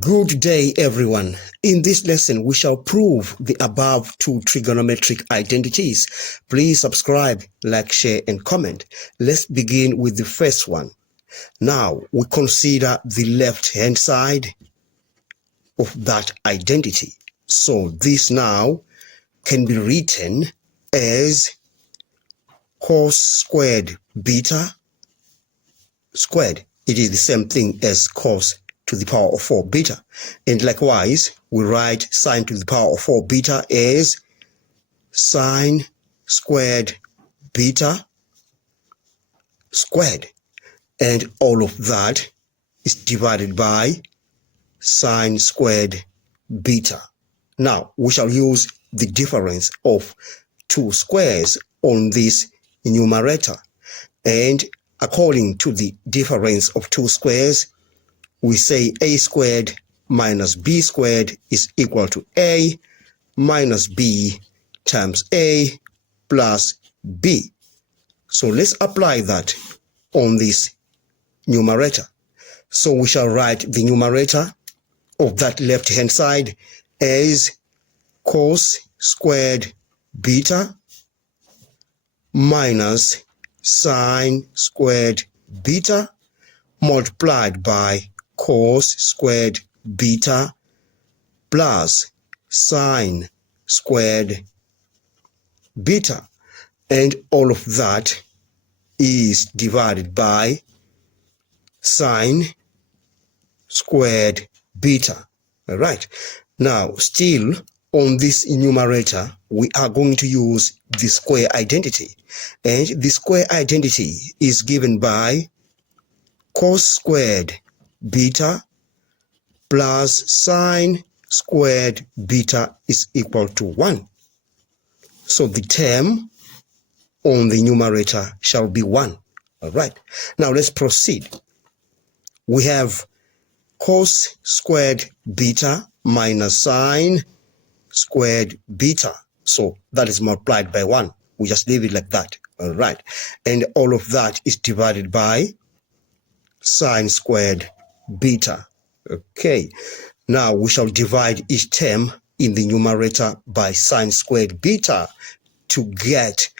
Good day, everyone. In this lesson, we shall prove the above two trigonometric identities. Please subscribe, like, share, and comment. Let's begin with the first one. Now, we consider the left-hand side of that identity. So this now can be written as cos squared beta squared. It is the same thing as cos to the power of 4 beta. And likewise, we write sine to the power of 4 beta as sine squared beta squared. And all of that is divided by sine squared beta. Now, we shall use the difference of two squares on this numerator. And according to the difference of two squares, we say a squared minus b squared is equal to a minus b times a plus b. So let's apply that on this numerator. So we shall write the numerator of that left-hand side as cos squared beta minus sine squared beta multiplied by cos squared beta plus sine squared beta, and all of that is divided by sine squared beta. All right. Now, still on this numerator, we are going to use the square identity, and the square identity is given by cos squared beta plus sine squared beta is equal to 1. So the term on the numerator shall be 1. All right. Now let's proceed. We have cos squared beta minus sine squared beta. So that is multiplied by 1. We just leave it like that. All right. And all of that is divided by sine squared beta. Okay. Now we shall divide each term in the numerator by sine squared beta to get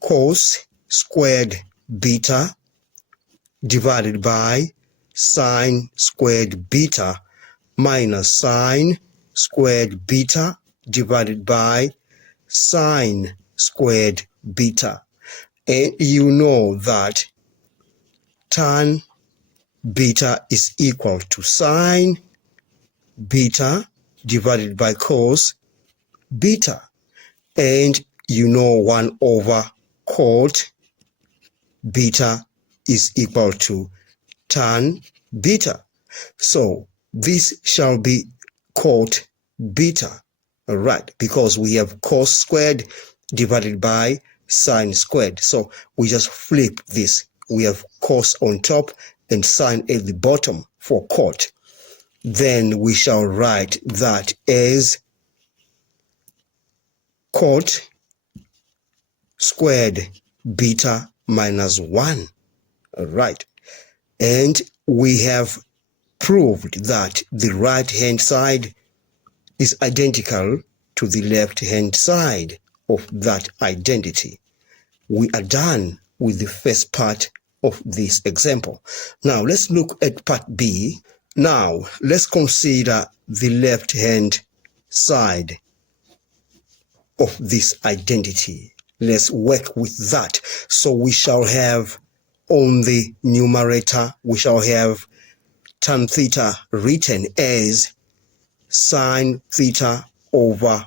cos squared beta divided by sine squared beta minus sine squared beta divided by sine squared beta. And you know that tan beta is equal to sine beta divided by cos beta. And you know 1 over cot beta is equal to tan beta. So this shall be cot beta. All right, because we have cos squared divided by sine squared. So we just flip this. We have cos on top and sine at the bottom for cot. Then we shall write that as cot squared beta minus 1. All right. And we have proved that the right-hand side is identical to the left-hand side of that identity. We are done with the first part of this example. Now let's look at part B. Now let's consider the left-hand side of this identity. Let's work with that. So we shall have on the numerator, we shall have tan theta written as sine theta over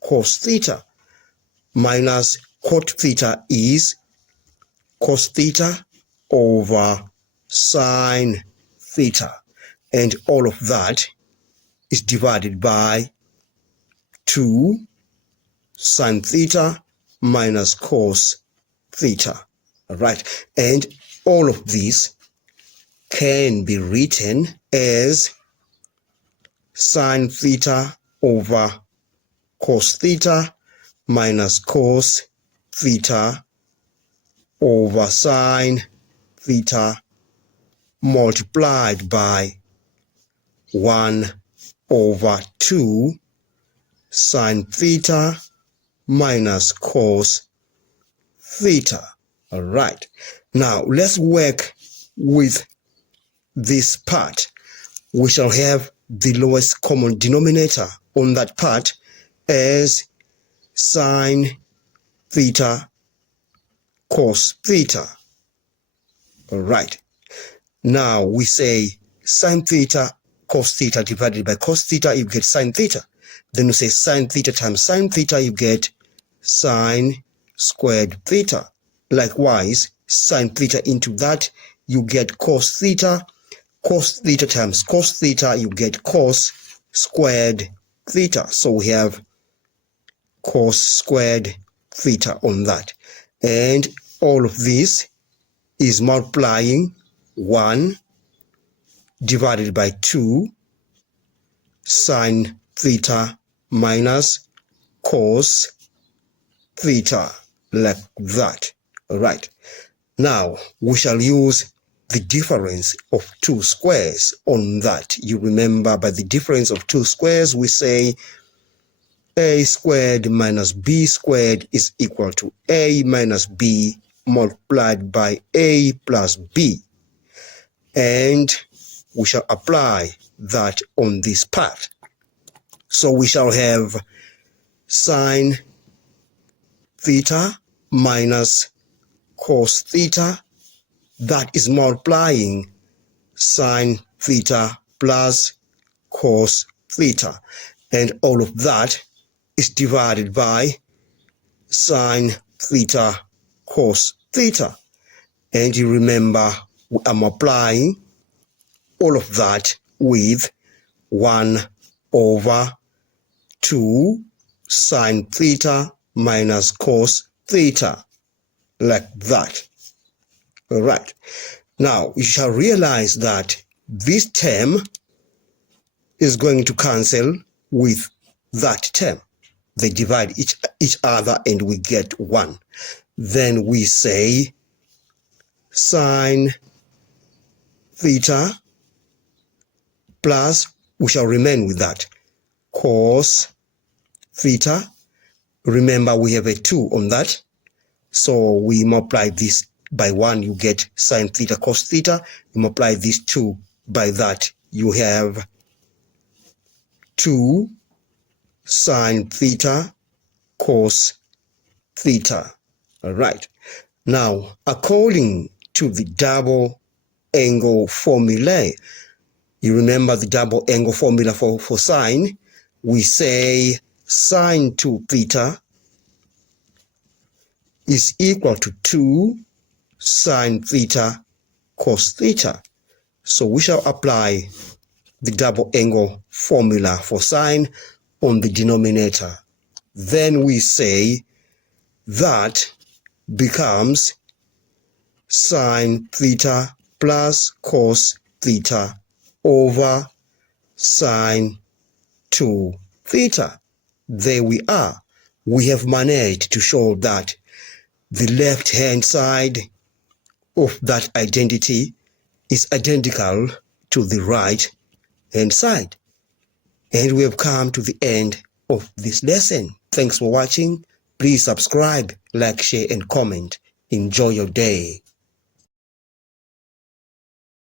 cos theta minus cot theta is cos theta over sine theta. And all of that is divided by 2 sine theta minus cos theta. All right. And all of this can be written as sine theta over cos theta minus cos theta over sine theta multiplied by 1 over 2 sine theta minus cos theta. All right. Now let's work with this part. We shall have the lowest common denominator on that part as sine theta cos theta. All right. Now we say sine theta cos theta divided by cos theta, you get sine theta. Then we say sine theta times sine theta, you get sine squared theta. Likewise, sine theta into that, you get cos theta. Cos theta times cos theta, you get cos squared theta. So we have cos squared theta on that. And all of this is multiplying 1 divided by 2 sine theta minus cos theta, like that. All right. Now we shall use the difference of two squares on that. You remember, by the difference of two squares, we say a squared minus b squared is equal to a minus b multiplied by a plus b. And we shall apply that on this part. So we shall have sine theta minus cos theta, that is multiplying sine theta plus cos theta. And all of that is divided by sine theta cos theta. And you remember, I'm applying all of that with 1 over 2 sine theta minus cos theta, like that. All right. Now you shall realize that this term is going to cancel with that term. They divide each other and we get 1. Then we say sine theta plus, we shall remain with that, cos theta. Remember, we have a 2 on that. So we multiply this by 1, you get sine theta cos theta. You multiply this 2 by that, you have 2 sine theta cos theta. All right. Now, according to the double angle formulae, you remember the double angle formula for sine, we say sine 2 theta is equal to 2 sine theta cos theta. So we shall apply the double angle formula for sine on the denominator. Then we say that becomes sine theta plus cos theta over sine 2 theta. There we are. We have managed to show that the left-hand side of that identity is identical to the right-hand side. And we have come to the end of this lesson. Thanks for watching. Please subscribe, like, share, and comment. Enjoy your day.